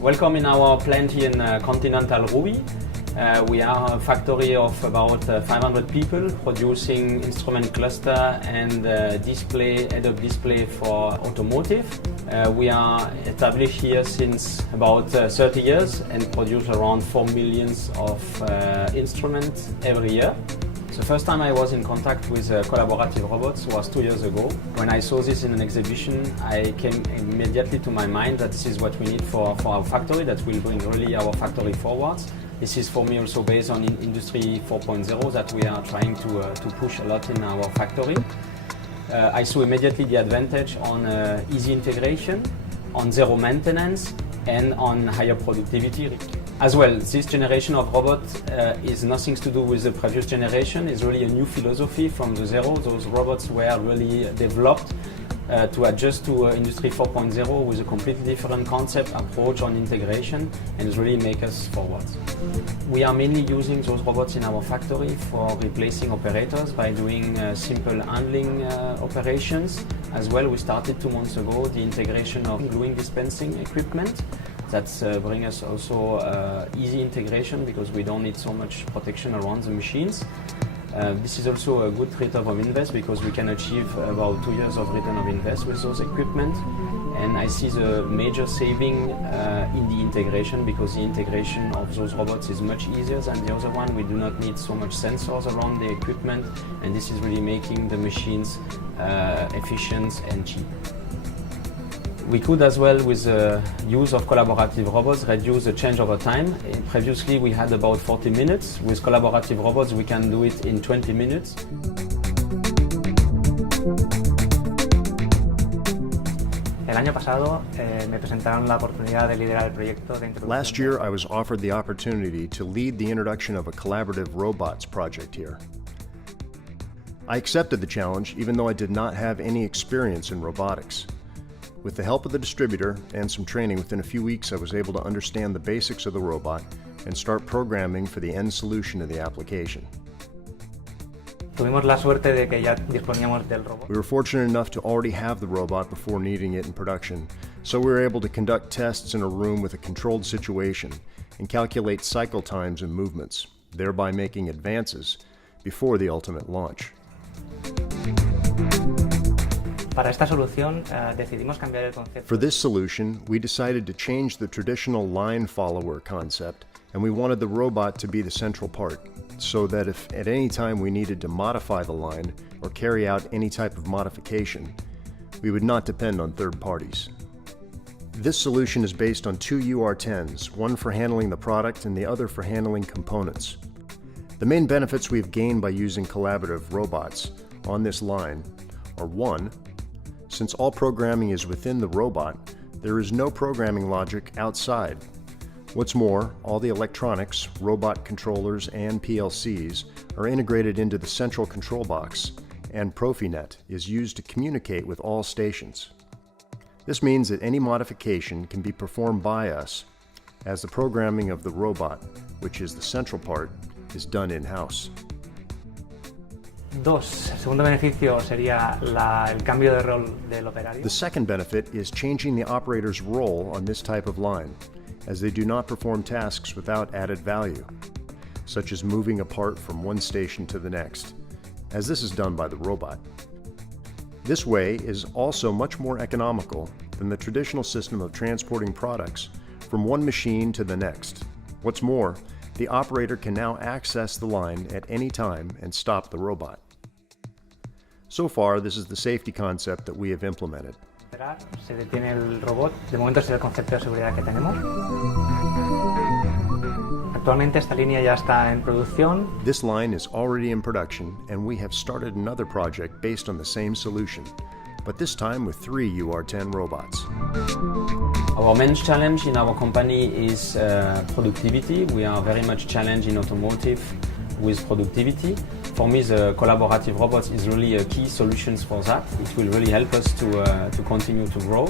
Welcome in our plant here in Continental Ruby. We are a factory of about 500 people producing instrument cluster and display, head-up display for automotive. We are established here since about 30 years and produce around 4 million of instruments every year. The first time I was in contact with collaborative robots was 2 years ago. When I saw this in an exhibition, I came immediately to my mind that this is what we need for our factory, that will bring really our factory forwards. This is for me also based on Industry 4.0 that we are trying to push a lot in our factory. I saw immediately the advantage on easy integration, on zero maintenance, and on higher productivity. As well, this generation of robot is nothing to do with the previous generation. It's really a new philosophy from the zero. Those robots were really developed to adjust to Industry 4.0 with a completely different concept, approach on integration, and really make us forward. We are mainly using those robots in our factory for replacing operators by doing simple handling operations. As well, we started 2 months ago the integration of gluing dispensing equipment. That's bring us also easy integration because we don't need so much protection around the machines. This is also a good return of invest because we can achieve about 2 years of return of invest with those equipment. And I see the major saving in the integration because the integration of those robots is much easier than the other one. We do not need so much sensors around the equipment, and this is really making the machines efficient and cheap. We could as well, with the use of collaborative robots, reduce the changeover time. Previously we had about 40 minutes. With collaborative robots we can do it in 20 minutes. Last year I was offered the opportunity to lead the introduction of a collaborative robots project here. I accepted the challenge even though I did not have any experience in robotics. With the help of the distributor and some training, within a few weeks I was able to understand the basics of the robot and start programming for the end solution of the application. We were fortunate enough to already have the robot before needing it in production, so we were able to conduct tests in a room with a controlled situation and calculate cycle times and movements, thereby making advances before the ultimate launch. For this solution, we decided to change the traditional line follower concept, and we wanted the robot to be the central part, so that if at any time we needed to modify the line or carry out any type of modification, we would not depend on third parties. This solution is based on 2 UR10s, one for handling the product and the other for handling components. The main benefits we've gained by using collaborative robots on this line are: 1. Since all programming is within the robot, there is no programming logic outside. What's more, all the electronics, robot controllers, and PLCs are integrated into the central control box, and Profinet is used to communicate with all stations. This means that any modification can be performed by us, as the programming of the robot, which is the central part, is done in-house. El segundo beneficio sería el cambio de rol del operario. The second benefit is changing the operator's role on this type of line, as they do not perform tasks without added value, such as moving a part from one station to the next, as this is done by the robot. This way is also much more economical than the traditional system of transporting products from one machine to the next. What's more, the operator can now access the line at any time and stop the robot. So far, this is the safety concept that we have implemented. Se detiene el robot. De momento es el concepto de seguridad que tenemos. Actualmente esta línea ya está en producción. This line is already in production, and we have started another project based on the same solution, but this time with 3 UR10 robots. Our main challenge in our company is productivity. We are very much challenged in automotive with productivity. For me, the collaborative robots is really a key solution for that. It will really help us to continue to grow.